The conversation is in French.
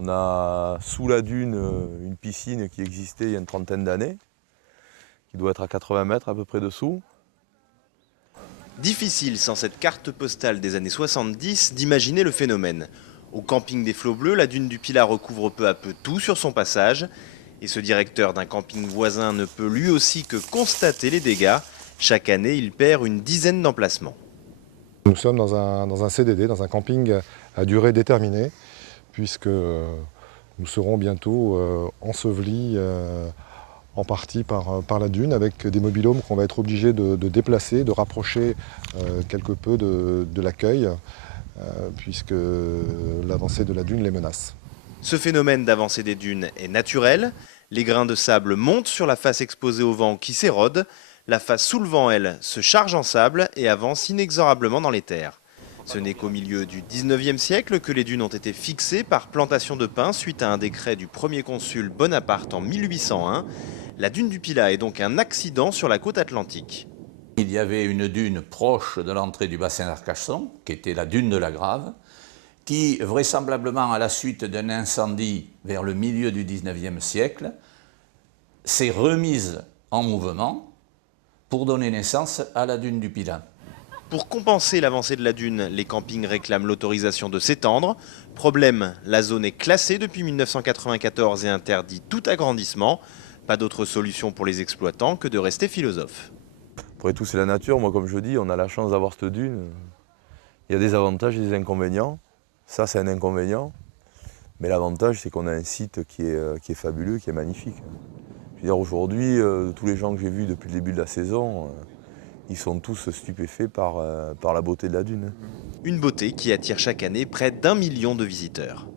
On a sous la dune une piscine qui existait il y a une trentaine d'années, qui doit être à 80 mètres à peu près dessous. Difficile, sans cette carte postale des années 70, d'imaginer le phénomène. Au camping des Flots Bleus, la dune du Pilat recouvre peu à peu tout sur son passage. Et ce directeur d'un camping voisin ne peut lui aussi que constater les dégâts. Chaque année, il perd une dizaine d'emplacements. Nous sommes dans un CDD, dans un camping à durée déterminée, puisque nous serons bientôt ensevelis en partie par la dune, avec des mobil-homes qu'on va être obligés de déplacer, de rapprocher quelque peu de l'accueil, puisque l'avancée de la dune les menace. Ce phénomène d'avancée des dunes est naturel. Les grains de sable montent sur la face exposée au vent qui s'érode. La face sous le vent, elle, se charge en sable et avance inexorablement dans les terres. Ce n'est qu'au milieu du 19e siècle que les dunes ont été fixées par plantation de pins suite à un décret du premier consul Bonaparte en 1801. La dune du Pilat est donc un accident sur la côte atlantique. Il y avait une dune proche de l'entrée du bassin d'Arcachon, qui était la dune de la Grave, qui, vraisemblablement à la suite d'un incendie vers le milieu du 19e siècle, s'est remise en mouvement pour donner naissance à la dune du Pilat. Pour compenser l'avancée de la dune, les campings réclament l'autorisation de s'étendre. Problème, la zone est classée depuis 1994 et interdit tout agrandissement. Pas d'autre solution pour les exploitants que de rester philosophes. Après tout, c'est la nature. Moi, comme je dis, on a la chance d'avoir cette dune. Il y a des avantages et des inconvénients. Ça, c'est un inconvénient. Mais l'avantage, c'est qu'on a un site qui est fabuleux, qui est magnifique. Je veux dire, aujourd'hui, tous les gens que j'ai vus depuis le début de la saison, ils sont tous stupéfaits par la beauté de la dune. Une beauté qui attire chaque année près d'1 million de visiteurs.